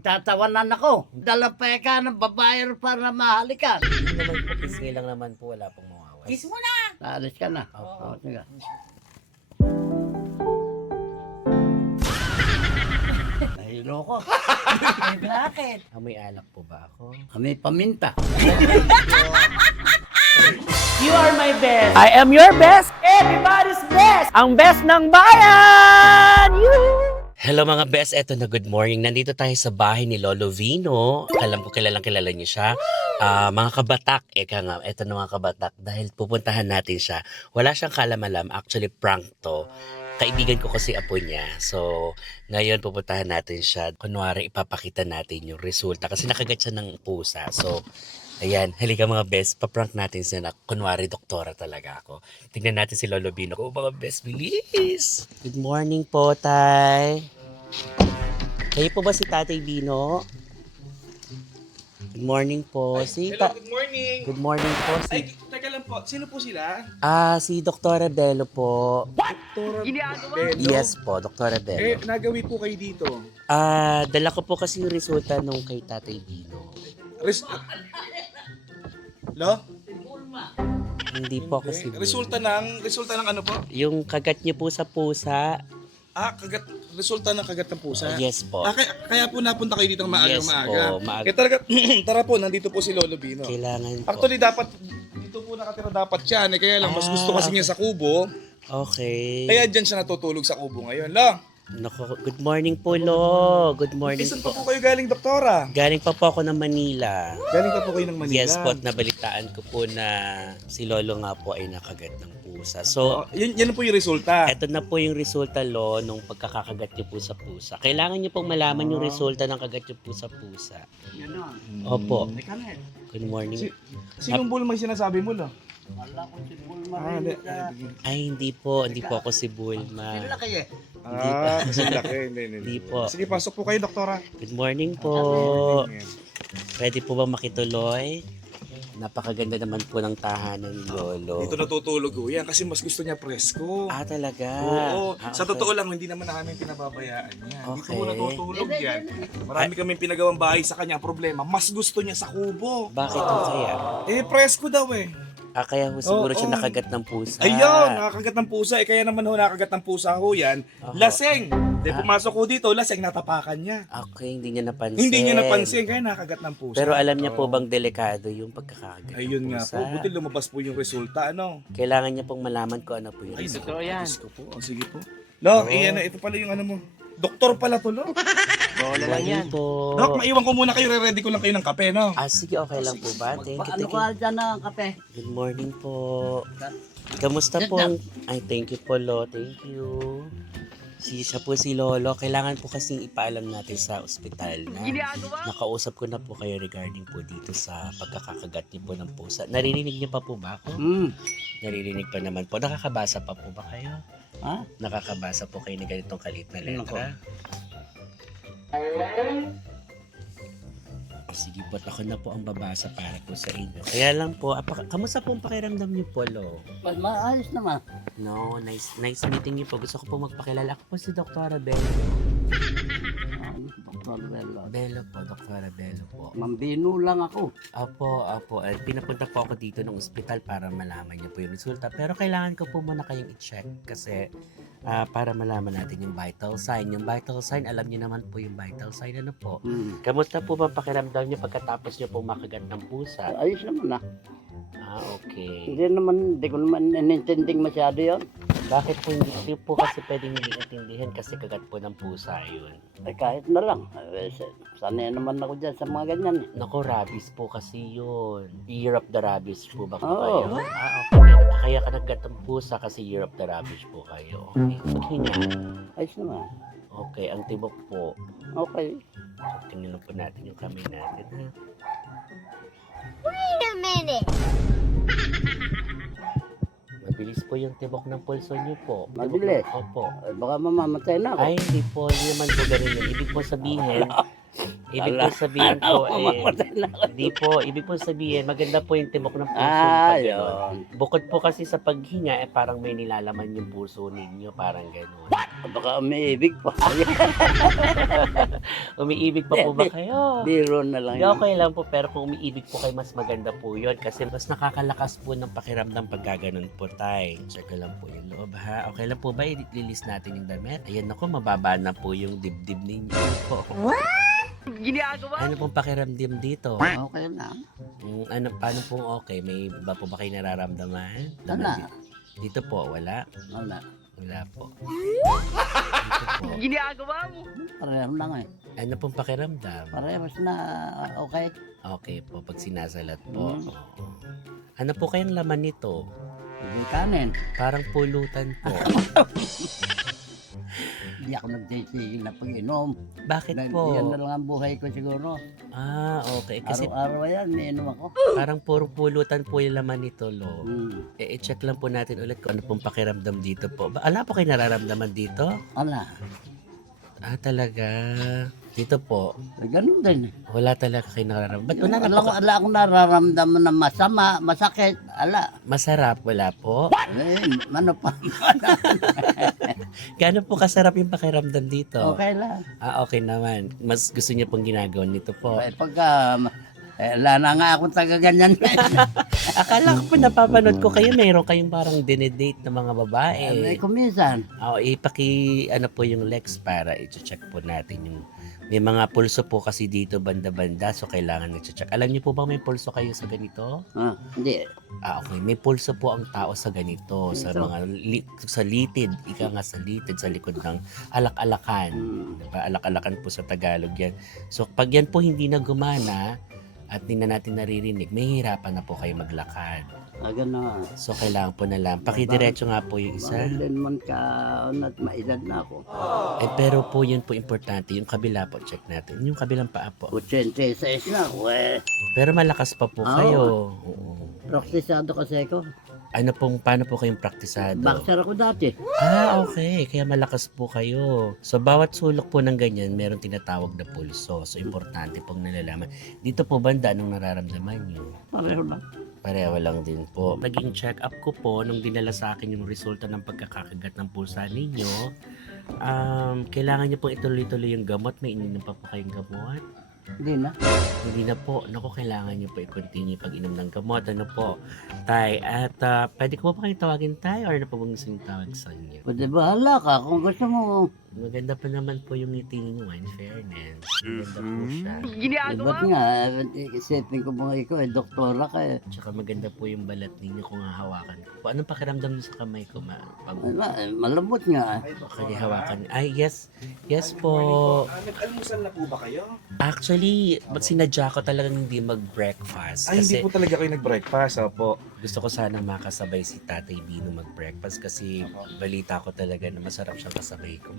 Tatawanan ako. Dala pa ka ng babae para mahalikan. Hindi naman po, pisngi lang naman po, wala pong mawawas. Kiss mo na! Naalis ka na. Opo. Sige. Nahilo ko. Bakit? Amoy alak po ba ako? Kami paminta. You are my best. I am your best. Everybody's best. Ang best ng bayan. Hello mga best, eto na good morning. Nandito tayo sa bahay ni Lolo Vino. Alam ko kilalang kilala niyo siya. Mga kabatak, eka nga, eto na mga kabatak. Dahil pupuntahan natin siya. Wala siyang kalamalam, actually prank to. Kaibigan ko kasi apo niya. So, ngayon pupuntahan natin siya. Kunwari, ipapakita natin yung resulta. Kasi nakagat siya ng pusa. So, ayan, halika mga best. Paprank natin siya na kunwari doktora talaga ako. Tingnan natin si Lolo Bino. Oh, mga best, bilis! Good morning po, Tay. Kayo po ba si Tatay Bino? Good morning po. Hello, good morning. Good morning po. Ay, teka lang po. Sino po sila? Si Doktora Bello po. Doktora Bello? Yes po, Doktora Bello. Nagawi po kayo dito. Dala ko po kasi yung resulta nung kay Tatay Bino. Lo? Hindi po kasi. Resulta ng ano po? Yung kagat niyo po sa pusa. Resulta ng kagat ng pusa? Yes po. Kaya po napunta kayo dito ng Yes maaga. po, maaga. Kaya talaga, tara po, nandito po si Lolo Bino. Kailangan po. Actually, dapat, dito po nakatira dapat siya. Kaya lang, mas gusto kasi niya sa kubo. Okay. Kaya dyan siya natutulog sa kubo ngayon. Lo? Nako, good morning po, Lo. Good morning Isan po. po kayo galing, doktora? Galing pa po ako ng Manila. Galing pa po kayo ng Manila? Yes po, at nabalitaan ko po na si Lolo nga po ay nakagat ng pusa. So, Yan po yung resulta. eto na po yung resulta, Lo, nung pagkakakagat niyo po sa pusa. Kailangan niyo pong malaman yung resulta ng kagat niyo po sa pusa. Yan na. Opo. Halika na. Good morning. Sinong bull may sinasabi mo, Lo? Wala ko si Bulma Hindi. rin. Ay, hindi po ako si Bulma. Sila kayo. Kasi laki. Hindi po. Sige, pasok po kayo, doktora. Good morning po. Pwede po ba makituloy? Napakaganda naman po ng tahanan ni Lolo. Dito natutulog ko yan kasi mas gusto niya presko. Talaga? Oo. Sa Okay. totoo lang, hindi naman namin pinababayaan yan. Dito Okay. po natutulog yan. Marami kaming pinagawang bahay sa kanya. Ang problema, mas gusto niya sa kubo. Bakit po kaya? Presko daw eh. Kaya ho siguro siya Oo. nakagat ng pusa. Ayun, nakakagat ng pusa. Kaya naman ho, nakakagat ng pusa ho yan. Oho. Laseng. Pumasok ko dito, laseng, natapakan niya. Okay, hindi niya napansin. Hindi niya napansin, kaya nakagat ng pusa. Pero alam niya po Oo. bang delikado yung pagkakagat ng Ayun nga pusa? po, buti lumabas po yung resulta, ano? Kailangan niya pong malaman kung ano po yung Ay, resulta. Totoo yan. Diyos ko po. Sige po. Lo, Oo. ito pala yung ano mo. Doktor pala to, Lo. Bola lang yan. Po. Dok, maiwan ko muna kayo. Re-ready ko lang kayo ng kape, no? Sige, okay lang po ba? Thank you, Paano thank ka you. dyan ng kape? Good morning po. Kamusta po? Ay, thank you po, Lo. Thank you. Siya po si Lolo. Kailangan po kasing ipaalam natin sa ospital na nakausap ko na po kayo regarding po dito sa pagkakakagat niyo po ng pusa. Naririnig niyo pa po ba ako? Naririnig pa naman po. Nakakabasa pa po ba kayo? Ha? Nakakabasa po kayo ng ganitong kalit na letra? Sige po, ako na po ang babasa para po sa inyo. Kaya lang po, kamusta po ang pakiramdam niyo po, Lo? Mas maayos naman. No, nice meeting niyo po. Gusto ko po magpakilala. Ako po si Dr. Bello. Dr. Bello. Bello po, Dr. Bello po. Mambino lang ako. Apo. Pinapunta po ako dito ng ospital para malaman niyo po yung resulta. Pero kailangan ko po muna kayong i-check kasi para malaman natin yung vital sign. Yung vital sign, alam niyo naman po yung vital sign. Ano po? Kamusta po ba pakiramdam niyo pagkatapos niyo po makagat ng pusa? Ayos naman na. Okay. Hindi ko naman inintinding masyado yun. Bakit po hindi po kasi pwedeng hindi intindihan kasi kagat po ng pusa yun? Ay kahit na lang. Sanay naman ako dyan sa mga ganyan. Nako, rabies po kasi yun. Year of the rabies po ba po Oo. kayo? Okay. Kaya ka naggat ng pusa kasi year of the rabies po kayo. Okay. Maghinga. Ayos naman. Okay, ang tibok po. Okay. Tingnan po natin yung kamay natin, ha? Wait a minute. Mabilis po yung tibok ng pulso niyo po. Mabilis? Opo. Ay, baka mamamatay na ako. Ay, hindi naman po ganun yun. Ibig po sabihin, Ibig po sabihin po hindi po. Ibig po sabihin, maganda po yung tibok ng puso. Pag gano'n. Bukod po kasi sa paghinga, parang may nilalaman yung puso ninyo, parang gano'n. Baka umiibig pa. Umiibig pa po ba kayo? Biro na lang Hindi, okay lang po, pero kung umiibig po kayo, mas maganda po yun. Kasi mas nakakalakas po ng pakiramdam pag gaganon po tayo. Check ko lang po yung loob, ha? Okay lang po ba? I-release natin yung damit. Ayan ako, mababa na po yung dibdib ninyo po. Ano pong pakiramdam dito? Okay na. Paano pong okay? May ba po ba kayo nararamdaman? Wala. Dito po, wala? Wala. Wala po. Dito po. Parehas lang eh. Ano pong pakiramdam? Parehas na okay. Okay po, pag sinasalat po. Oo. Ano po kayang laman nito? Yung kanin. Parang pulutan po. Hindi ako nagtisigil na pag-inom. Bakit po? Yan na lang ang buhay ko siguro. Okay. Kasi Araw-araw yan, iniinom ako. parang puro pulutan po yung laman nito, lo. Hmm. I-check lang po natin ulit kung ano pong pakiramdam dito po. Ala po kayo nararamdaman dito? Ala, Talaga. Dito po, ganun din. wala talaga kayo nararamdaman. Ba't wala na po? Ala akong nararamdaman na masama, masakit. Ala, Masarap, wala po. ano pa. Gaano po kasarap yung pakiramdam dito? Okay lang. Okay naman. Mas gusto niyo pong ginagawa nito po. Pagka, wala na nga akong taga-ganyan. Akala ko po napapanood ko kayo, mayroon kayong parang dinedate ng mga babae. Kuminsan. Ano po yung Lex para i-check po natin yung may mga pulso po kasi dito banda-banda, so kailangan i-check. Alam niyo po ba may pulso kayo sa ganito? Hindi. Okay, may pulso po ang tao sa ganito, sa Ito. mga sa litid, ika nga sa litid, sa likod ng alak-alakan. Diba? Alak-alakan po sa Tagalog yan. So pag yan po hindi na gumana at hindi na natin naririnig, may hirapan na po kayo maglakad. Gano'n. So kailangan po na lang. Pakidiretso nga po yung isa. Bakit man ka, at maedad na ako. Pero po yun po importante. Yung kabila po, check natin. Yung kabilang paa po. 86 na ako eh. Pero malakas pa po kayo. Oo. Praktisado kasi ako. Paano po kayong praktisado? Boxer ako dati. Okay. Kaya malakas po kayo. So, bawat sulok po ng ganyan, meron tinatawag na pulso. So, importante pong nalalaman. Dito po banda, anong nararamdaman nyo? Pareho lang. Pareho lang din po. Naging check-up ko po nung dinala sa akin yung resulta ng pagkakakagat ng pulsa ninyo. Kailangan nyo pong ituloy-tuloy yung gamot. May ininom pa po kayong gamot? Hindi na. Hindi na po. Naku, kailangan nyo po i-continue pag-inom ng gamot. Ano po, Tay? At pwede ko pa kayong tawagin Tay or ano po bang gusto yung tawag sa inyo? Pwede bahala ka kung gusto mo. Maganda pa naman po yung ngiti niyo, in fairness. Maganda po siya. Ba't nga, isipin ko mga ikaw eh, doktora ka eh. Tsaka maganda po yung balat ninyo kung hahawakan ko. Anong pakiramdam niyo sa kamay ko? Malambot nga. Kaya hawakan. Ay, yes. Yes po. Nag-almusal na po ba kayo? Actually, sinadya ko talagang hindi mag-breakfast. Ay, hindi Kasi po talaga kayo nag-breakfast, opo. gusto ko sana makasabay si Tatay Bino mag-breakfast kasi balita ko talaga na masarap siyang kasabay ko.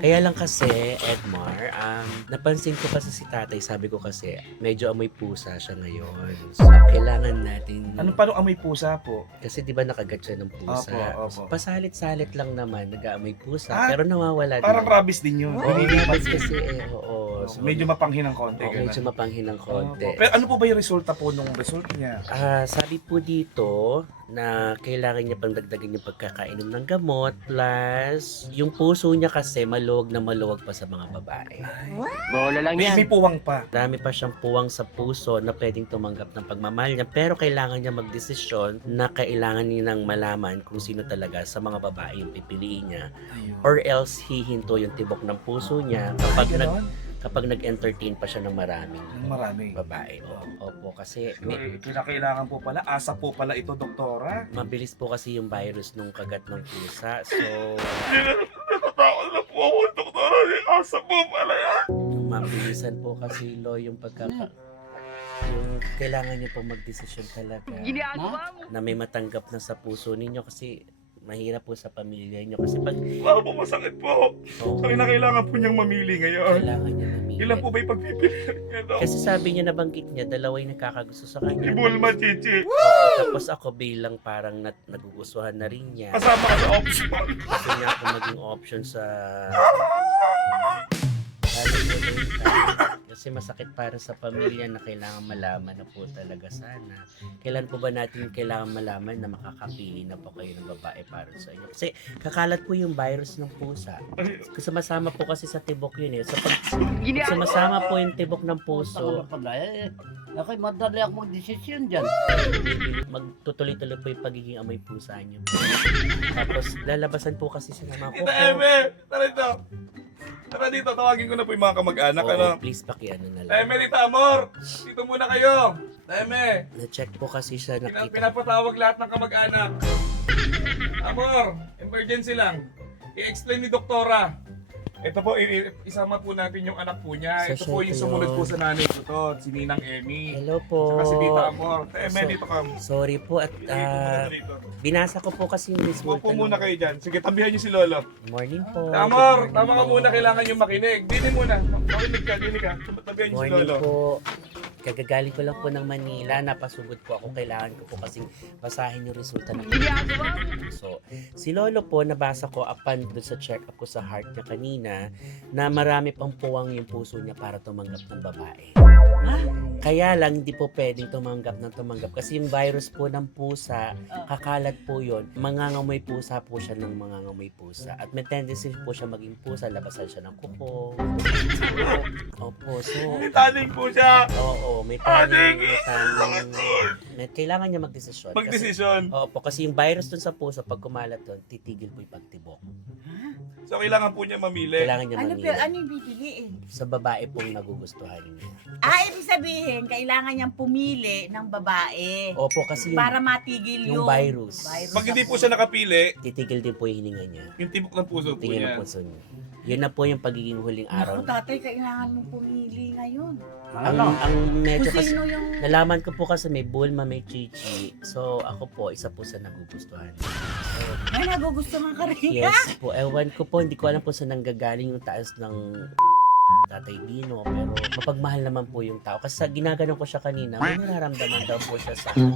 Kaya lang kasi, Edmar, napansin ko kasi si Tatay, sabi ko kasi, medyo amoy pusa siya ngayon. So, kailangan natin... Paano amoy pusa po? Kasi di ba nakagat siya ng pusa? Opo. Pasalit-salit lang naman, nag-aamoy pusa. Pero nawawala din. Parang rabies din yun. Oo, rabies kasi oo. So, Medyo mapanghin ng konti. medyo mapanghin ng konti. Pero ano po ba yung resulta po nung result niya? Sabi po dito na kailangan niya pang dagdagan yung pagkakainom ng gamot plus yung puso niya kasi maluwag na maluwag pa sa mga babae. May puwang pa. Dami pa siyang puwang sa puso na pwedeng tumanggap ng pagmamahal niya pero kailangan niya magdesisyon na kailangan niya nang malaman kung sino talaga sa mga babae yung pipiliin niya or else hihinto yung tibok ng puso niya kapag nag-entertain pa siya ng Marami. babae. Opo, kasi Kinakailangan po pala, asa po pala ito, doktora. mabilis po kasi yung virus nung kagat ng pusa. So, Natatakot na po ako, doktora. Asa po pala yan. yung mabilisan po kasi yung yung kailangan niyo po magdesisyon talaga na may matanggap na sa puso ninyo kasi mahirap po sa pamilya niyo kasi pag Para po masakit po. So, kailangan po niyang mamili ngayon. kailangan niya namili. Ilan po ba yung pagpipilian niya, dok? Kasi sabi niya, nabanggit niya, dalawa yung nakakagusto sa kanya. Bulma, Chichi. Tapos ako bilang parang nagugustuhan na rin niya. Kasama ka sa option. Gusto niya ako maging option sa... Sabi ko, Kasi masakit para sa pamilya na kailangan malaman na po talaga sana. Kailan po ba natin kailangan malaman na makakapili na po kayo ng babae para sa inyo? Kasi kakalat po yung virus ng pusa. Sumasama po kasi sa tibok yun eh. So pag sumasama po yung tibok ng puso, Ako'y madali ako mag-desisyon dyan. magtutuloy-tuloy po yung pagiging amoy pusa niyo. Tapos lalabasan po kasi sila mga Tita Eme, tara dito. Tara dito, tawagin ko na po yung mga kamag-anak. Ano? Oo, please pakiano na Tita lang. Eme, Tita Amor, dito muna kayo. Tita Eme, Na-check po kasi siya nakita. pinapatawag lahat ng kamag-anak. Amor, emergency lang. I-explain ni Doktora. Ito po, isama po natin yung anak po niya. Ito po yung sumunod po sa nanay ko to, si Ninang Emmy. Hello po. Saka si Tita Amor. Tita Eme, So- dito ka. Sorry po at Dito muna dito. binasa ko po kasi yung resulta. Upo muna kayo dyan. Sige, tabihan niyo si Lolo. Morning po. Tita Amor, tama ka muna, kailangan yung makinig. Dini muna. Makinig ka, dini ka. Tabihan niyo si Morning Lolo. po. Kagagaling ko lang po ng Manila, napasugod po ako. Kailangan ko po kasing basahin yung resulta ng so, si Lolo po, nabasa ko upon doon sa check-up ko sa heart niya kanina, na marami pang puwang yung puso niya para tumanggap ng babae. Kaya lang, hindi po pwedeng tumanggap kasi yung virus po ng pusa, kakalat po yun. Mangangamoy pusa po siya ng mangangamoy pusa. At may tendency po siya maging pusa, labasan siya ng kuko. Opo, so... Taning po siya. Oo, may Aning! kailangan niya magdesisyon. Mag-decision. Opo, kasi yung virus dun sa puso, pag kumalat dun, titigil po yung pagtibok. So, kailangan po niya mamili. Kailangan niya Ano, mamili. pero ano yung pipiliin? Sa babae pong nagugustuhan niya. Ibig sabihin, kailangan niyang pumili ng babae Opo, kasi yung, para matigil yung yung virus, Pag hindi po siya nakapili, titigil din po yung hininga niya. yung tibok ng puso po Tingin niya. ng puso niya. Yun na po yung pagiging huling Naku, araw. tatay, kailangan mong pumili ngayon. Ang medyo Kung kasi, sino yung... nalaman ko po kasi may Bulma, may Chichi. So, ako po, isa po sa nagugustuhan. So, Ay, nagugustuhan ka rin. yes po. Ewan ko po, hindi ko alam kung saan nanggagaling yung taas ng Tatay Dino. Pero mapagmahal naman po yung tao. Kasi sa ginaganon ko siya kanina, may nararamdaman daw po siya sa akin.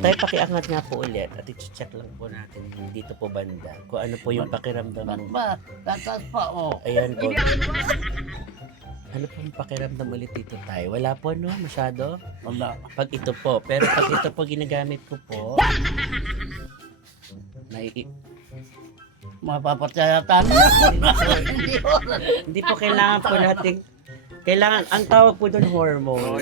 Tayo pakiangat nga po ulit at i-check lang po natin dito po banda. Kung ano po yung pakiramdam Ba't mo. ba? Tataas pa, oh. Ayan po. Ano po yung pakiramdam ulit dito tayo? Wala po no? Masyado? Wala. Pag ito po. Pero pag ito po ginagamit ko po, Mapapatayatan na. hindi po kailangan po nating ang tawag po doon hormone.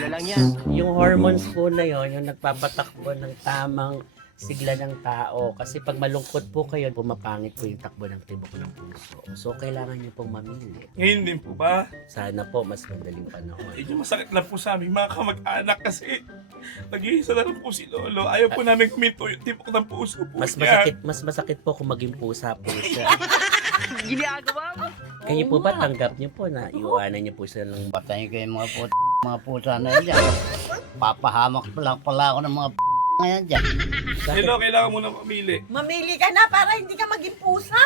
Yung hormones po na yon, yung nagpapatakbo ng tamang sigla ng tao. Kasi pag malungkot po kayo, pumapangit po yung takbo ng tibok ng puso. So, kailangan niyo pong mamili. Ngayon din po ba? Sana po, mas madaling panahon. Medyo masakit lang po sa aming mga kamag-anak kasi nag-iisa na lang po si Lolo. Ayaw po namin kuminto yung tibok ng puso po niya. Mas masakit po kung maging pusa po siya. Kayo po ba tanggap niyo po na iwanan niyo po sila ng Patayin ko yung mga pusa na yan dyan. Papahamak pa lang pala ako ng mga ngayon dyan. Lolo, kailangan mo na mamili. Mamili ka na para hindi ka maging pusa.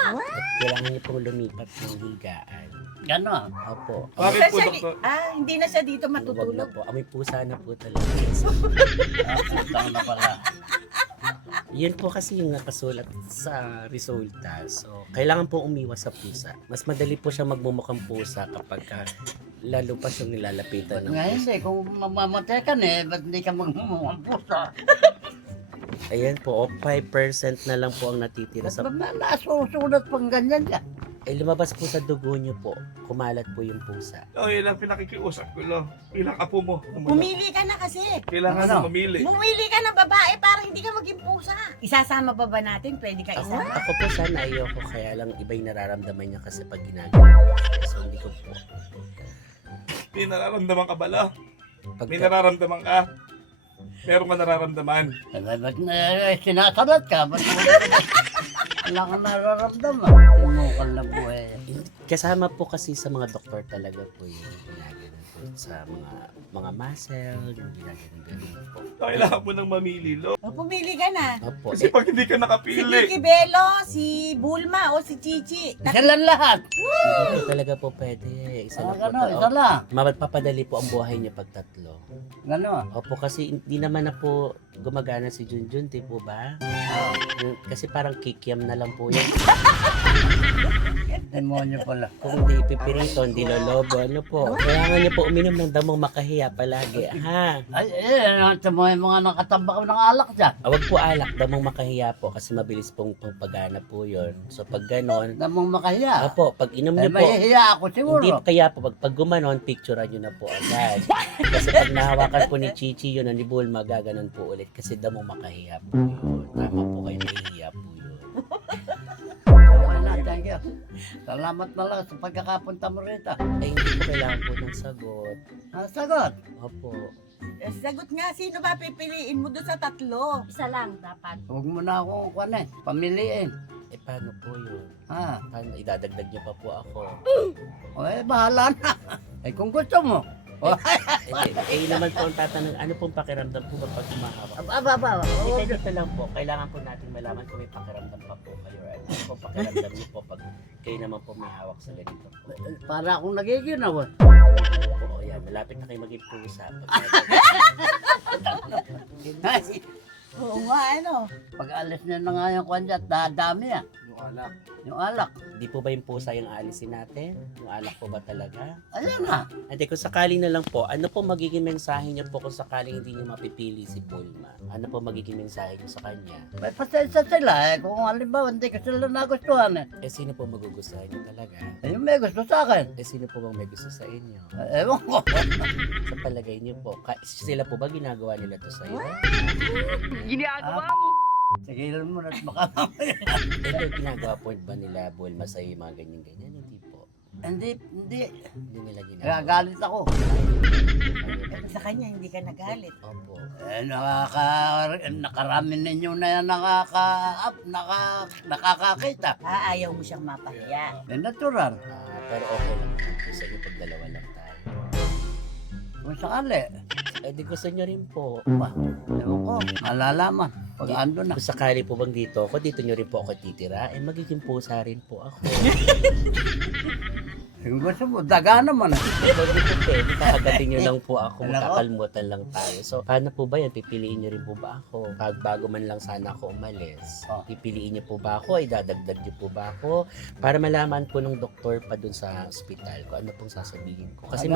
kailangan niyo pong lumipat ng higaan. Gano'n. Opo. Bakit po, Siya- Doktor? hindi na siya dito Huwag na matutulog. po. Amoy pusa na po talaga. Putang na pala. Yun po kasi yung nakasulat sa resulta. So, kailangan po umiwas sa pusa. Mas madali po siya magmumukhang pusa kapag lalo pa siyang nilalapitan ng Ngayon pusa. kung mamamatay ka na ba't hindi ka magmumukhang pusa? Ayan po, 5% na lang po ang natitira sa... Nasusulat pang ganyan dyan. lumabas po sa dugo niyo po. Kumalat po yung pusa. Oh, yun lang pinakikiusap ko, Lo. Ilang apo mo. Pumili ka na kasi. Kailangan Ano? mo mamili. Bumili ka ng babae para hindi ka maging pusa. Isasama pa ba natin? Pwede ka Ako, isama? ako po sana ayoko. Kaya lang iba yung nararamdaman niya kasi pag ginagawa. So, hindi ko po. May nararamdaman ka ba, Lo? Pag, May nararamdaman ka? Meron ka nararamdaman. Ba't sinasalat ka? Ba't wala kang nararamdaman? Timukal na buhay. kasama po kasi sa mga doktor talaga po yung ginagawa po sa mga muscle, yung ginagawa po. Kailangan mo nang mamili, Lo. Pumili ka na. Opo. Kasi pag hindi ka Si nakapili, Kiki Bello, si Bulma, o si Chichi. Silang lahat. Hindi po talaga po pwede. Isa lang po. Gano'n, isa lang. Mapapadali po ang buhay niya pag tatlo. Gano'n. Opo, kasi hindi naman na po gumagana si Junjun, di po ba? Kasi parang kikiam na lang po yan. Demonyo pala wala. Kung hindi pipirito, hindi lolobo. Ano po? Kailangan niyo po uminom ng damong makahiya palagi. Ha? Ay, ito mo yung mga nakatambak ng alak dyan. Huwag po alak, damong makahiya po kasi mabilis pong pagpagana po yun. So pag ganon, Namang makahiya. Apo, pag inom Ay, niyo po, mahihiya ako siguro. hindi kaya po, pag gumanon, picturean nyo na po agad. Kasi pag nahawakan po ni Chichi yun, o ni Bulma, gaganon po ulit. Kasi damong makahiya po yun. Tama po kayo, mahihiya po yun. Okay na, thank you. Salamat na lang sa pagkakapunta mo rito. Ay, hindi po kailangan po ng sagot. Sagot. Opo. Sagot nga, sino ba pipiliin mo doon sa tatlo? Isa lang dapat. Huwag mo na akong pamiliin. Eh, paano po yun? Ha? Paano, idadagdag niyo pa po ako? O bahala na. Eh, kung gusto mo. Eh, naman po ang tatanong, ano pong pakiramdam po kapag humahawak? Aba. Eh, dito lang po, kailangan po natin malaman kung may pakiramdam pa po kayo. Ano po pakiramdam niyo po pag kayo naman po may hawak sa ganito po? Para akong nagiginaw. Oo, yan. Malapit na kayo maging pusa. Oo nga, ano? Pag alis niya na nga yung kanya, dadami ah. Yung alak. Yung alak. Hindi po ba yung pusa yung aalisin natin? Yung alak po ba talaga? Ayan na. Hindi, kung sakali na lang po, ano po magiging mensahe niyo po kung sakaling hindi niyo mapipili si Bulma? Ano po magiging mensahe niyo sa kanya? May pasensya sila eh. Kung halimbawa hindi ko sila nagustuhan eh. Eh, sino po magugustuhan niyo talaga? Eh, yung may gusto sa akin. Eh, sino po bang may gusto sa inyo? Ewan ko. Sa palagay niyo po, sila po ba ginagawa nila to sa iyo? Sigilan mo na at baka mamaya. Eh, ginagawa po ba nila Bulma sa iyo mga ganyan-ganyan? Hindi po. Hindi. Hindi nila ginagawa. Gagalit ako. Sa kanya, hindi ka nagalit. Opo. Eh, nakarami ninyo na yan nakakakita. Ayaw mo siyang mapahiya. Eh, natural. Pero okay lang naman po sa inyo pag dalawa lang tayo. Kung sakali. Eh, di gusto nyo rin po. Ewan ko. Malalaman. Pag ando na. Kung sakali po bang dito nyo rin po ako titira, eh magiging pusa rin po ako. Kung gusto mo, daga naman. Pwede po pwede, kakagatin nyo lang po ako, Alam ko. magkakalmutan lang tayo. So, paano po ba yan? Pipiliin nyo rin po ba ako? Pag bago man lang sana ako umalis, Oh. pipiliin nyo po ba ako? Idadagdag nyo po ba ako? Para malaman po ng doktor pa dun sa hospital kung ano pong sasabihin ko. Kasi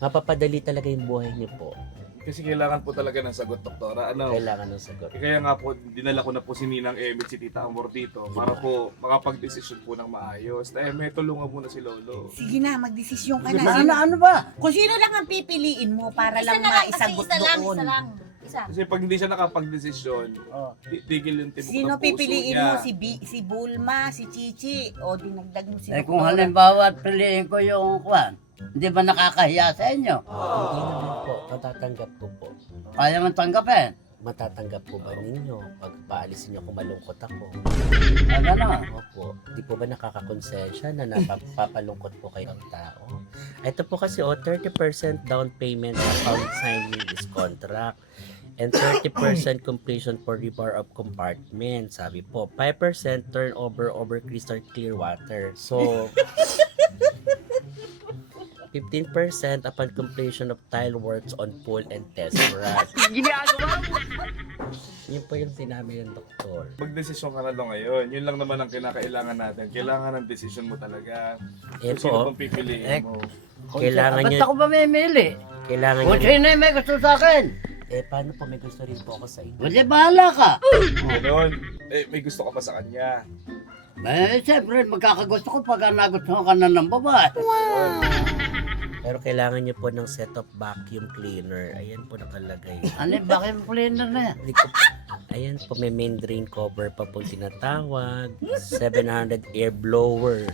mapapadali talaga yung buhay nyo po. Kasi kailangan po talaga ng sagot, doktora. Ano? Kailangan ng sagot. Kaya nga po, dinala ko na po si Ninang Emil, si Tita Amor dito para po makapag-desisyon po ng maayos. Dahil may tulungan muna si Lolo. Sige na, magdesisyon ka na. Ano ba? Kung sino lang ang pipiliin mo para lang maisagot doon. Isa lang. Isa. Kasi pag hindi siya nakapag-desisyon, Oh. tigil yung tibok Sino ng puso pipiliin niya. mo? Si Bulma, si Chichi, o dinagdag mo si Eh, kung Doktora? halimbawa at piliin ko yung kwan, hindi ba nakakahiya sa inyo? Hindi naman po. Matatanggap ko po. Kaya man tanggapin. Matatanggap po ba ninyo pag paalisin niyo kung malungkot ako? Ano na? Opo. Di po ba nakakakonsensya na napapalungkot po kayo ng tao? Ito po kasi 30% down payment upon signing this contract and 30% completion for rebar of compartment. Sabi po, 5% turnover over crystal clear water. So, 15% upon completion of tile works on pool and test rod. Yun po yung sinabi ng doktor. Magdesisyon ka na lang ngayon. Yun lang naman ang kinakailangan natin. Kailangan ng desisyon mo talaga. Eh Kung sino po, pang pipiliin Eh, mo. Kailangan Ba't nyo- ako ba mamimili? kailangan Kung nyo, sino yung may gusto sa akin? eh paano po may gusto rin po ako sa inyo? Hindi, bahala ka. Ganon. Eh, may gusto ka pa sa kanya. Eh, siyempre, magkakagusto ko pag nagustuhan ka na ng babae. Pero kailangan nyo po ng set of vacuum cleaner. Ayan po nakalagay. Ano yung vacuum cleaner na yan? Hindi ko- Ayan po, may main drain cover pa po tinatawag. 700 air blower.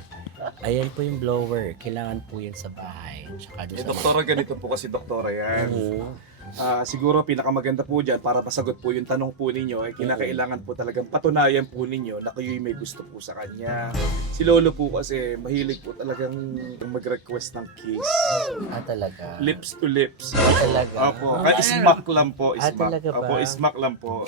Ayan po yung blower. Kailangan po yan sa bahay. Tsaka doon Eh, sa doktora, ganito po kasi doktora yan. Mhm. Siguro pinakamaganda po dyan para pasagot po yung tanong po ninyo ay kinakailangan po talagang patunayan po ninyo na kayo'y may gusto po sa kanya. Si Lolo po kasi mahilig po talagang mag-request ng kiss. Talaga. Lips to lips. Talaga. Opo, smack lang po, smack. talaga ba? Opo, smack lang po.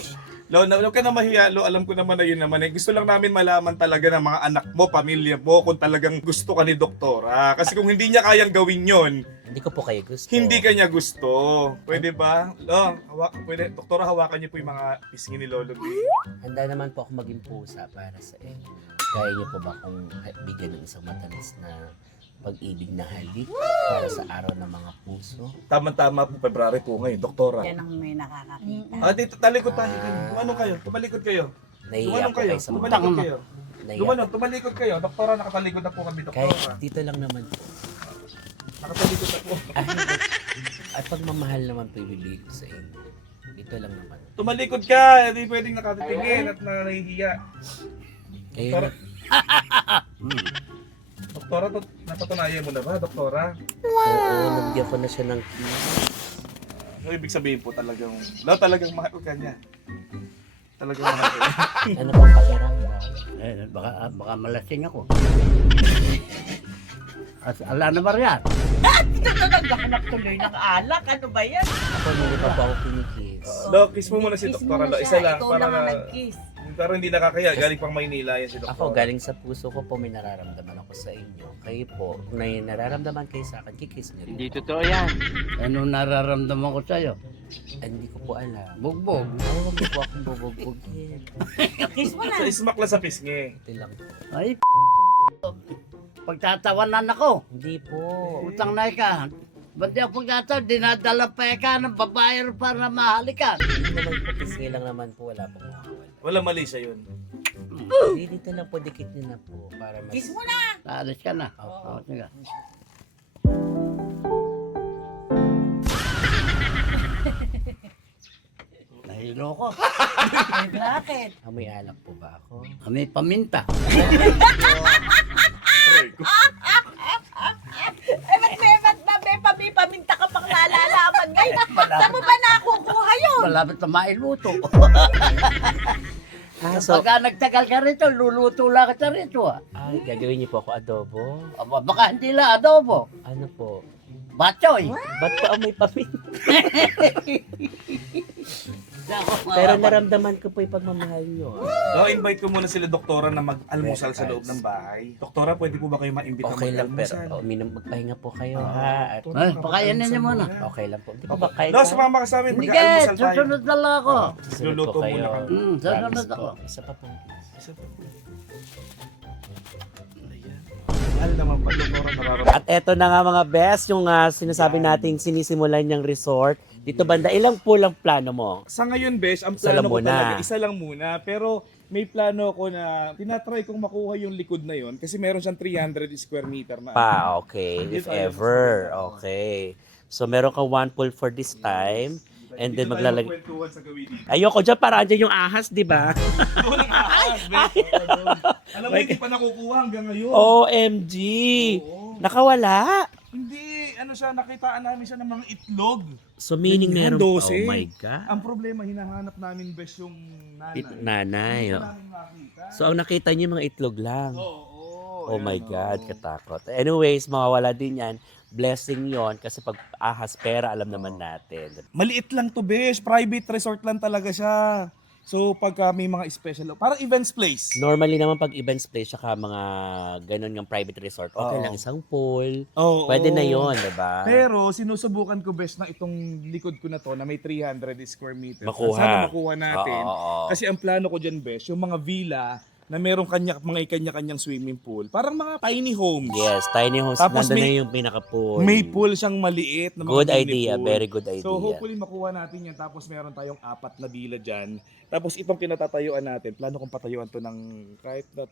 Lo, huwag ka na mahiya, Lo. Alam ko naman na yun naman. Eh. Gusto lang namin malaman talaga ng mga anak mo, pamilya mo, kung talagang gusto ka ni doktora. Kasi kung hindi niya kayang gawin yon, Hindi ko po kayo gusto. Hindi kanya gusto. Pwede ba? Pwede. Doktora, hawakan niyo po yung mga pisngi ni Lolo B. Handa naman po ako maging pusa para sa inyo. Kaya niyo po ba kung bigyan ng isang matamis na pag-ibig na halik para sa araw ng mga puso? Tama-tama po, February po ngayon, Doktora. Yan ang may nakakakita. Dito, talikod tayo. Tumanong kayo. Tumalikod kayo. Nahihiya Tumanong po kayo. kayo sa mga... Tumalikod kayo. Nahihiya. Tumalikod kayo. Doktora, nakatalikod na po kami, Kahit Doktora. dito lang naman po. Nakatalikod na po. At pagmamahal naman po ibibigay ko sa inyo. Dito lang naman. Tumalikod ka. Hindi pwedeng nakatitingin at nahihiya. Kayo Doktora, na, Doktora, napatunayan mo na ba, Doktora? oo, nabigyan ko na siya ng kiss. So, ibig sabihin po talagang mahal ka niya. Talagang mahal ka niya. Ano pong pakiramdam? Baka malasing ako. Ala na ba yan? Ito naghahanap tuloy ng alak. Ano ba yan? Ako hindi pa po ako kinikiss. Lo, kiss mo muna si Kiss Doktora. mo na Lo, siya. isa lang. Ikaw Para lang ang na, nag-kiss. pero hindi nakakaya. Galing pang Maynila yan si Doktora. Ako, galing sa puso ko po may nararamdaman ako sa inyo. Kayo po, kung may nararamdaman kayo sa akin, kikiss niyo. Hindi totoo yan. Anong nararamdaman ko sa'yo? Hindi ko po alam. Bugbog. Ay, huwag niyo po akong bubugbugin. Kiss mo na. Sa ismak lang sa pisngi. Ito lang po. Ay, pagtatawanan ako. Hindi po. Utang na ka. Ba't di ako pagkataw, dinadala pa ka ng babae para mahalikan. Hindi naman po, pisngi lang naman po. Wala pong makawal. Wala mali siya yun. Hindi, dito lang po, dikit niyo na po. Para mas... Kiss mo na. Alis ka na. Oo. Oo, sige. Nahilo ko. Ay, bakit? May alak po ba ako? Kami paminta. Aray ko. Ba't ba may paminta ka pang nalalaman ngayon? Saan mo ba nakukuha yun? Malapit na mailuto. So, Pagka nagtagal ka rito, luluto lang ka rito. ay, gagawin niyo po ako adobo? Aba, baka hindi lang adobo. Ano po? Batchoy. Ba't pa may pamin? Pero naramdaman ko po yung pagmamahal niyo. Invite ko muna sila Doktora na mag-almusal sa loob ng bahay. Doktora, pwede po ba kayo ma-invite Okay na lang, pero mag-almusal? magpahinga po kayo ha. At Ay, pakainin niyo muna. okay lang po. Di ba ba kayo? Lo, sumama ka sa amin. Hindi Mag-almusal tayo. susunod na lang ako. Luluto muna kami. Susunod Promise ako. po. Isa pa po. Isa pa po. Ayan. Mahal naman pa, Doktora, nararamdaman. At eto na nga mga best, yung sinasabi nating sinisimulan niyang resort. Dito banda, ilang po lang plano mo? Sa ngayon, Besh, ang Isa lang plano ko muna. talaga, isa lang muna. Pero may plano ako na tinatry kong makuha yung likod na yon kasi meron siyang 300 square meter na. Okay, Hindi if tayo ever. masaya. Okay. So meron ka one pool for this time. And then Dito tayo maglalagay... magkwentuhan sa gawin dito. Ayoko dyan, para andyan yung ahas, di ba? Doon ang ahas, Besh. Oo, doon. Alam mo, hindi pa nakukuha hanggang ngayon. OMG! Oo. Nakawala! Hindi, ano siya, nakitaan namin siya ng mga itlog. So meaning Ganyan, meron... 12. Oh my God. Ang problema, hinahanap namin, Besh, yung nanay. Nanay. Hindi Oh. namin makita. So ang nakita niyo mga itlog lang. Oo. Oh ayan, my oo. God, katakot. Anyways, mawawala din yan. Blessing yon kasi pag ahas pera, alam naman natin. Maliit lang to, Besh. Private resort lang talaga siya. So, pagka may mga special, parang events place. Normally naman pag events place, saka mga ganun ng private resort, okay Oo. lang isang pool. Oo. Pwede na yon, di ba? Pero sinusubukan ko, Besh, na itong likod ko na to na may 300 square meters. Makuha. Sana makuha natin. Oo. Kasi ang plano ko dyan, Besh, yung mga villa na merong mga kanya-kanyang swimming pool. Parang mga tiny homes. Yes, tiny house. Tapos Nandun may- na yung pinaka-pool. May pool siyang maliit na mga Good mini idea, pool. very good idea. So hopefully makuha natin yan. Tapos meron tayong 4 na villa dyan. Tapos itong kinatatayuan natin, plano kong patayuan to ng kahit na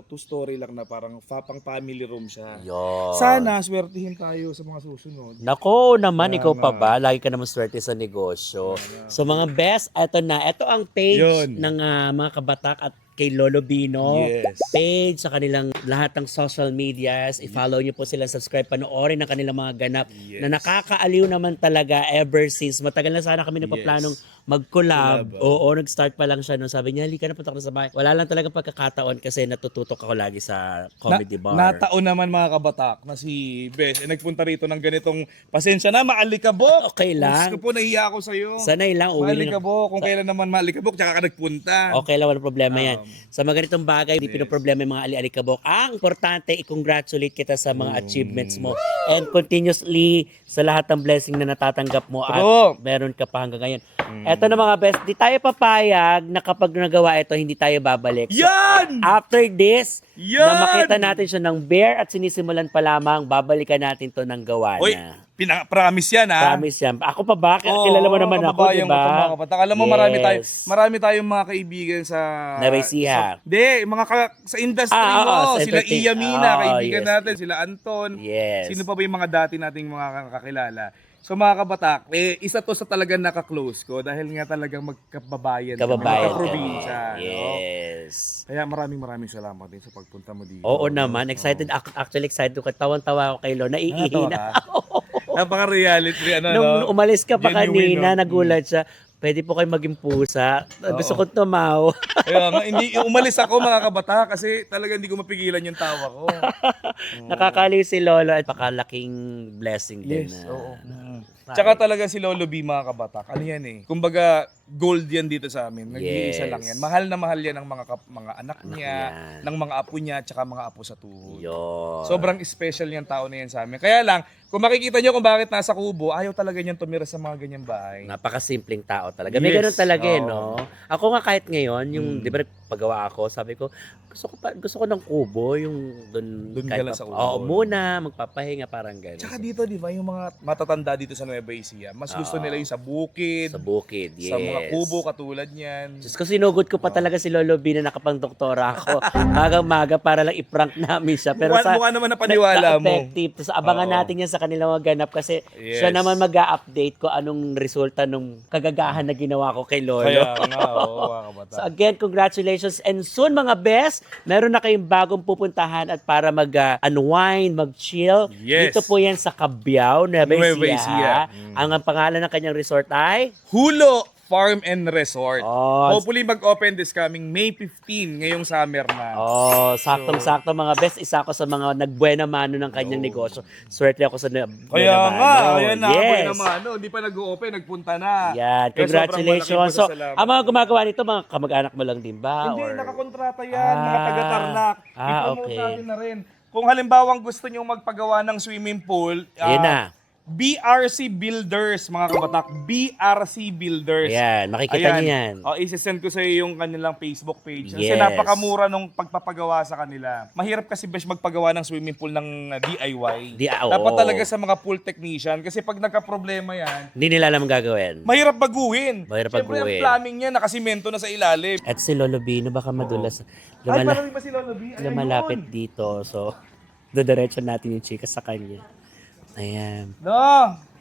two-story lang na parang pang family room siya. Yun. Sana swertihin tayo sa mga susunod. Nako naman, Kaya ikaw pa nga. ba? Lagi ka naman swerte sa negosyo. So mga best, eto na. Ito ang page Yun. ng mga kabatak at kay Lolo Bino. Yes. Page sa kanilang lahat ng social medias. I-follow niyo po sila, subscribe, panoorin ang kanilang mga ganap Yes. na nakakaaliw naman talaga ever since. Matagal na sana kami nagpaplanong mag-collab. Collab, Oo, nag-start pa lang siya nung sabi niya, halika na punta ka na sa bahay. Wala lang talaga pagkakataon kasi natututok ako lagi sa comedy bar. Nataon naman mga kabatak na si Bes nagpunta rito ng ganitong pasensya na maalikabok. Okay lang. Gusto po nahiya ako sa'yo. Sanay lang, uwi na. Maalikabok. Kung kailan naman maalikabok, tsaka ka nagpunta. Okay lang, walang problema yan. Sa mga ganitong bagay, hindi pinoproblema yung mga ali-alikabok. Ang importante, i-congratulate kita sa mga achievements mo. And continuously, sa lahat ng blessing na natatanggap mo at True. meron ka pa hanggang ngayon. Eto na mga best, di tayo papayag na kapag nagawa ito, hindi tayo babalik. So, Yan! after this, Yan! na makita natin siya ng bear at sinisimulan pa lamang, babalikan natin to ng gawa Oy, na. promise yan ha. Promise yan. Ako pa ba? Kilala mo naman ako, di kababayan ko to, mga ba? kabatak. Alam mo, marami tayong mga kaibigan sa... Nueva Ecija. Hindi, sa industry Oo, mo. sa Sila entertain- Iya Mina, kaibigan yes. natin. Sila Anton. Yes. Sino pa ba yung mga dati nating mga kakilala? So mga kabatak, isa to sa talagang naka-close ko dahil nga talagang magkababayan Kababayan magka-probinsya. kami. No? Yes. Kaya maraming salamat din sa pagpunta mo dito. Oo naman, excited. Actually excited ko. Tawan-tawa ako kay Lo. Naiihina. Napaka-reality. Nung umalis ka pa Genuine, kanina, no? nagulat siya. Pwede po kayo maging pusa. Gusto ko tumaw. Kaya nga, hindi umalis ako mga kabata kasi talaga hindi ko mapigilan yung tawa ko. Nakakaliw si Lolo at pakalaking blessing din. Yes, na, oo. Tsaka talaga si Lolo B mga kabatak. Ano yan eh? Kumbaga, gold yan dito sa amin. Nag-iisa Yes. lang yan. Mahal na mahal yan ng mga anak niya, yan. ng mga apo niya, tsaka mga apo sa tuhod. Yun. Sobrang special yung tao na yan sa amin. Kaya lang, kung makikita nyo kung bakit nasa Kubo, ayaw talaga niyan tumira sa mga ganyang bahay. Napakasimpleng tao talaga. May Yes. ganun talaga eh, Oo. no? Ako nga kahit ngayon, yung, di ba nagpagawa ako, sabi ko, gusto ko ng kubo, yung Dun kahit ka lang sa kubo. Oo, muna, magpapahinga, parang gano'n. Tsaka dito, di ba, yung mga matatanda dito sa Nueva Ecija, mas gusto nila yung sa bukid, Sa bukid, yes. sa mga kubo katulad niyan. Diyos ko, sinugod ko pa talaga si Lolo B na nakapang-doktora ako. Magang-maga para lang i-prank namin siya. Pero Mukha naman na paniwala mo. effective. Tapos abangan Oo. natin yan sa kanilang mga ganap kasi Yes. siya naman mag-a-update ko anong resulta nung kagagahan na ginawa ko kay Lolo. Kaya nga, oo, mga kabata. So again, congratulations. And soon mga best, meron na kayong bagong pupuntahan at para mag-unwind, mag-chill. Yes. Dito po yan sa Cabiao, Nueva Nueva Ecija. Ecija. Ang pangalan ng kanyang resort ay... Hulo Farm and Resort. Oh, Hopefully mag-open this coming May 15 ngayong summer na. Oh, saktong-sakto mga best. Isa ako sa mga nagbuena mano ng kanyang negosyo. Swerte ako sa Kaya buena mano. nga, ayan na, Yes. naman. No, hindi pa nag-open, nagpunta na. Yan, Kaya sobrang congratulations. malaking So, pasasalamat. ang mga gumagawa nito, mga kamag-anak mo lang din ba? Hindi, Or... nakakontrata yan, mga Ah. taga-Tarlac. Ah, I-promote okay. natin na rin. Kung halimbawang gusto nyo magpagawa ng swimming pool, Yan na. BRC Builders, mga kabatak. BRC Builders. Ayan, makikita niyo yan. O, isi-send ko sa iyo yung kanilang Facebook page. Kasi Yes. napakamura nung pagpapagawa sa kanila. Mahirap kasi besh magpagawa ng swimming pool ng DIY. Oo. Dapat talaga sa mga pool technician. Kasi pag nagka-problema yan, Hindi nila alam ang gagawin. mahirap baguhin. Mahirap Siyempre, baguhin. ang plumbing niya, nakasimento na sa ilalim. At si Lolo Bino, baka madulas. Ay, parang ba si Lolo B? Ay, Lumalapit ayun. dito. So, dodiretso natin yung chika sa kanya. Ayan. No!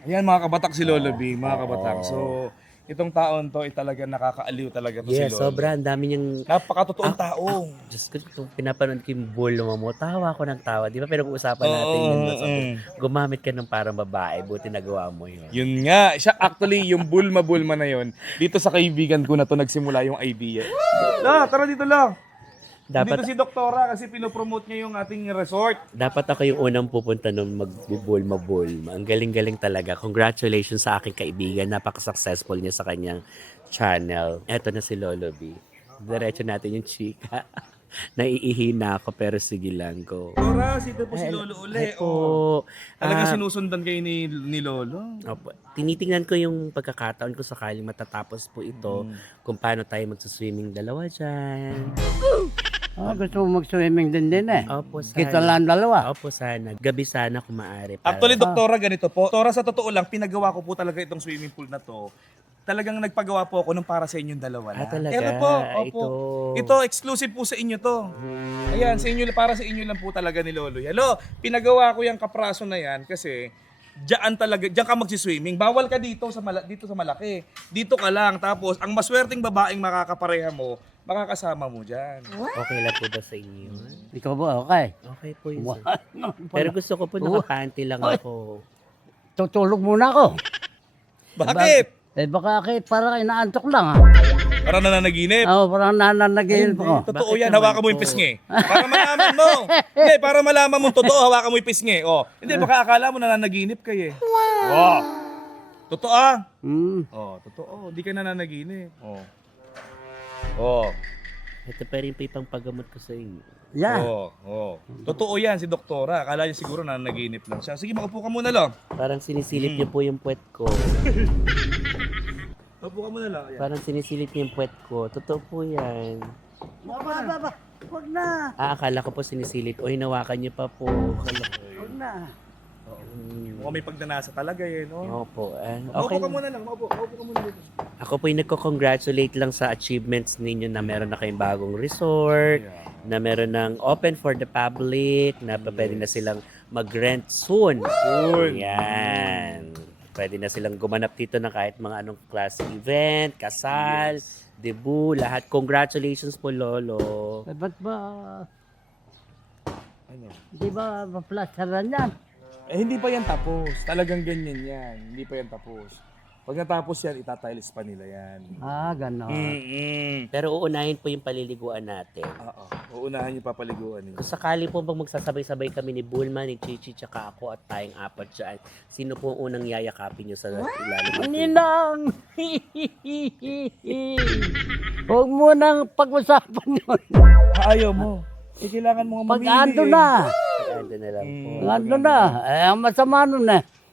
Ayan mga kabatak si Lolo B, mga kabatak. So, itong taon to, talaga nakakaaliw talaga to si Yes, Lolo. sobra. Ang dami niyang... Napakatotoong tao. Diyos ko, kung pinapanood ko yung bull mo, tawa ako ng tawa. Di ba pinag-uusapan natin yun? Gumamit ka ng parang babae, buti nagawa mo yun. Yun nga, siya actually yung bulma-bulma na yun. Dito sa kaibigan ko na to nagsimula yung idea. Tara dito lang. Dito Dapat, si Doktora kasi pinopromote niya yung ating resort. dapat ako yung unang pupunta nung magbubulma-bulma. Ang galing-galing talaga. Congratulations sa aking kaibigan. Napaka-successful niya sa kanyang channel. Eto na si Lolo B. Diretso natin yung chika. Naiihina ako pero sige lang ko. Doktora, sito po si Lolo uli. Opo. Talagang sinusundan kayo ni Lolo. Opo. Tinitingnan ko yung pagkakataon ko sakaling matatapos po ito kung paano tayo magsuswimming dalawa dyan. Gusto mo mag-swimming din eh. Opo, sana. Kita lang dalawa. Opo, sana. Gabi sana kung maaari. para- Actually, Doktora, ganito po. Doktora, sa totoo lang, pinagawa ko po talaga itong swimming pool na to. Talagang nagpagawa po ako ng para sa inyong dalawa lang. talaga? Ito po, opo. Ito. Ito, exclusive po sa inyo to. Ayan, sa inyo, para sa inyo lang po talaga ni Lolo. Hello, pinagawa ko yung kapraso na yan kasi diyan ka magsiswimming. Bawal ka dito sa malaki. Dito ka lang. Tapos, ang maswerteng babaeng makakapareha mo, makakasama mo dyan. Okay lang po ba sa inyo yun? Ikaw ba, okay? Okay po yun, sir. Pero Pero gusto ko po nakapanty lang ako. tutulog muna ako. Bakit? Baka parang inaantok lang Parang nananaginip. Oo, parang nananagin ko. Totoo yan, hawakan mo yung pisngi. Para malaman mo. Hindi, para malaman mo totoo, hawakan mo yung pisngi. Oh. Hindi, baka akala mo nananaginip kayo eh. Wow! Totoo ah. Oh, totoo. Hindi ka nananaginip. Oh. Oh. Ito pa rin pa yung pangpagamot ko sa inyo. Yan. Oh. Totoo yan si doktora. Akala niya siguro nananaginip lang siya. Sige, makaupo ka muna lang. Parang sinisilip niyo po yung puwet ko. Makaupo ka muna lang. Ayan. Parang sinisilip niyo yung puwet ko. Totoo po yan. Baba. Huwag na. Akala ko po sinisilip. O hinawakan niyo pa po. Huwag na. Mukhang may pagnanasa talaga eh, no? Opo. Makaupo Okay. ka muna lang. Makaupo ka muna dito. Ako po yung nagko-congratulate lang sa achievements ninyo na meron na kayong bagong resort, na meron ng open for the public, na pwede na silang mag-rent soon. Yan. Pwede na silang gumanap dito ng kahit mga anong class event, kasal, debut, lahat. Congratulations po, Lolo. Ba't ba? Ano? Di ba maplastaran yan? Hindi pa yan tapos. Talagang ganyan yan. Hindi pa yan tapos. Pag natapos yan, itatiles pa nila yan. Ganon. Pero uunahin po yung paliliguan natin. Oo. Uunahan yung papaliguan ninyo. Kung sakali po bang magsasabay-sabay kami ni Bulma, ni Chichi, tsaka ako at tayong apat dyan, sino po ang unang yayakapin nyo sa ilalim? Ninang! Huwag mo nang pag-usapan yun. Ayaw mo. Kailangan mo nga Pag ando na. Ando na lang po. Pag ando na. Ang masama nun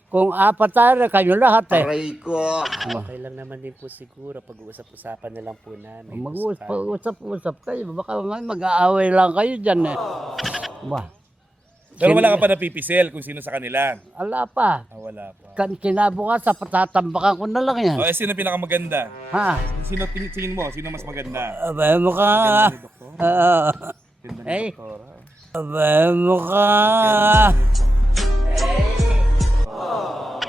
kung apat tayo, kayo lahat Okay lang naman din po siguro. Pag-uusap-usapan na lang po namin. Mag-usap kayo. Baka mag-aaway lang kayo dyan Bah, Pero wala ka pa napipisil kung sino sa kanila. ala pa. Wala pa. Kinabukas, patatambakan ko na lang yan. Sino pinakamaganda? Ha? Sino tingin mo? Sino mas maganda? Abay mo ka. Ganda ni Doktor? Ganda ni Hey. Doktora. Abay mo ka.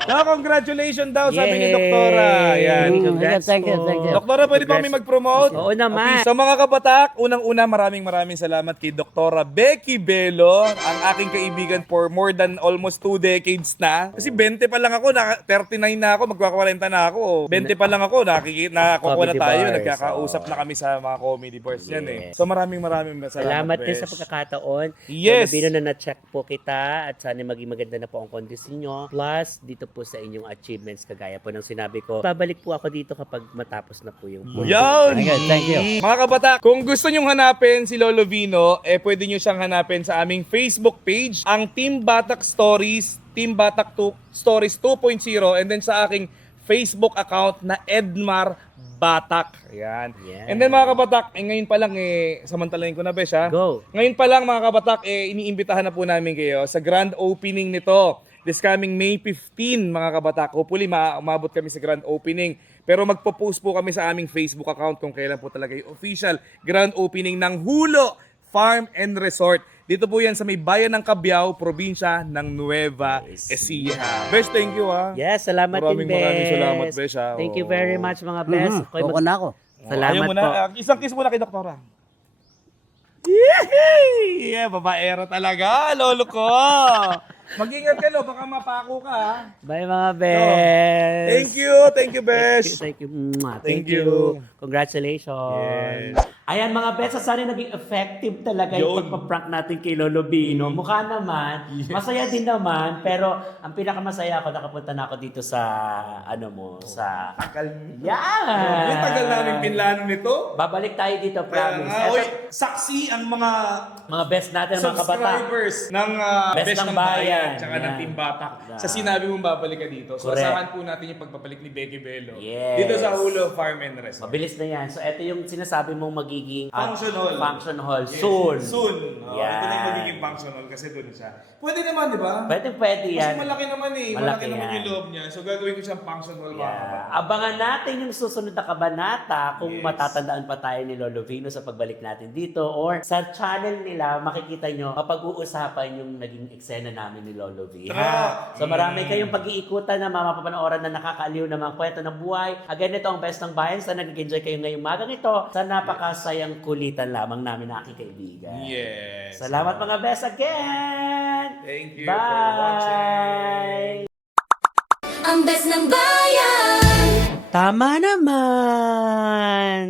No, congratulations daw, sabi ni Yay! Doktora. Yan. Congrats Thank you. po. Doktora, pwede ba kami mag-promote? Oo naman. Sa mga kabatak, unang-una maraming salamat kay Doktora Becky Bello, ang aking kaibigan for more than almost 2 decades na. Kasi 20 pa lang ako, 39 na ako, magkaka-40 na ako. 20 pa lang ako, nakakuha na Comedy tayo, bars, nagkakausap na kami sa mga comedy bars yan eh. So maraming Salamat din Besh. sa pagkakataon. Yes. Bino na na-check po kita at sana maging maganda na po ang kondisyon nyo. Plus, dito po sa inyong achievements, kagaya po ng sinabi ko, babalik po ako dito kapag matapos na po yung Yan! Thank you. Mga kabatak, kung gusto nyong hanapin si Lolo Vino, pwede nyo siyang hanapin sa aming Facebook page, ang Team Batak Stories, Team Batak Stories 2.0, and then sa aking Facebook account na Edmar Batak. Ayan. Yeah. And then mga kabatak, ngayon pa lang samantalahin ko na Besh ha. Go. Ngayon pa lang mga kabatak, iniimbitahan na po namin kayo sa grand opening nito. This coming May 15 mga kabatak. Hopefully umabot kami sa grand opening. Pero magpo-post po kami sa aming Facebook account kung kailan po talaga yung official grand opening ng Hulo Farm and Resort. Dito po yan sa may bayan ng Cabiao, probinsya ng Nueva Ecija. Besh, thank you ha. Yes, salamat din, Bes. Maraming salamat, Besh ha. Thank you very much, mga Bes. Ako'y Buko na ako. Salamat Ayaw mo na. po. Isang kiss muna kay Doktora. Yehey! Yeah, babaero talaga, lolo ko. Mag-ingat ka, no? Baka mapako ka, ha? Bye, mga Bes. Thank you, Besh. Thank you. Mwah. Thank Thank you. you. Congratulations. Yes. Ayan mga Bes, sana naging effective talaga yung Yun. pagpaprank natin kay Lolo Bino. Mukha naman, masaya din naman, pero ang pinakamasaya ako, nakapunta na ako dito sa, sa... Tagal. Yan! Yung tagal namin pinlano nito. Babalik tayo dito, Kaya promise. nga, Eto, oy, saksi ang mga mga best natin, mga kabata. subscribers ng Best Best ng ng Bayan. Bayan, tsaka ng Yan. Team Batak. Yeah. Sa sinabi mong babalik ka dito. So, Correct. asahan po natin yung pagbabalik ni Becky Bello. Yes. Dito sa Hulo Farm and Resort. Mabilis na yan. So, ito yung sinasabi mong magiging Function hall. Function hall. Yes. Soon. Soon. Oh, Yan. Ito na yung magiging function hall kasi doon siya. Pwede naman, di ba? Pwede Kasi yan. malaki naman eh. Malaki Malaki naman yan. yung loob niya. So gagawin ko siyang function hall mga Yeah. kapatid. Abangan natin yung susunod na kabanata kung Yes. matatandaan pa tayo ni Lolo Vino sa pagbalik natin dito or sa channel nila makikita nyo mapag-uusapan yung naging eksena namin ni Lolo V. Tara! So marami kayong pag-iikutan na mapapanooran na nakakaaliw na mga kwento ng buhay. Again, ito ang Best ng Bayan. Sana nag-enjoy kayo ngayong magang ito sa napakasayang kulitan lamang namin na aking kaibigan. Yes. Salamat mga Best again! Thank you Bye! for watching. Ang best ng bayan. Tama naman.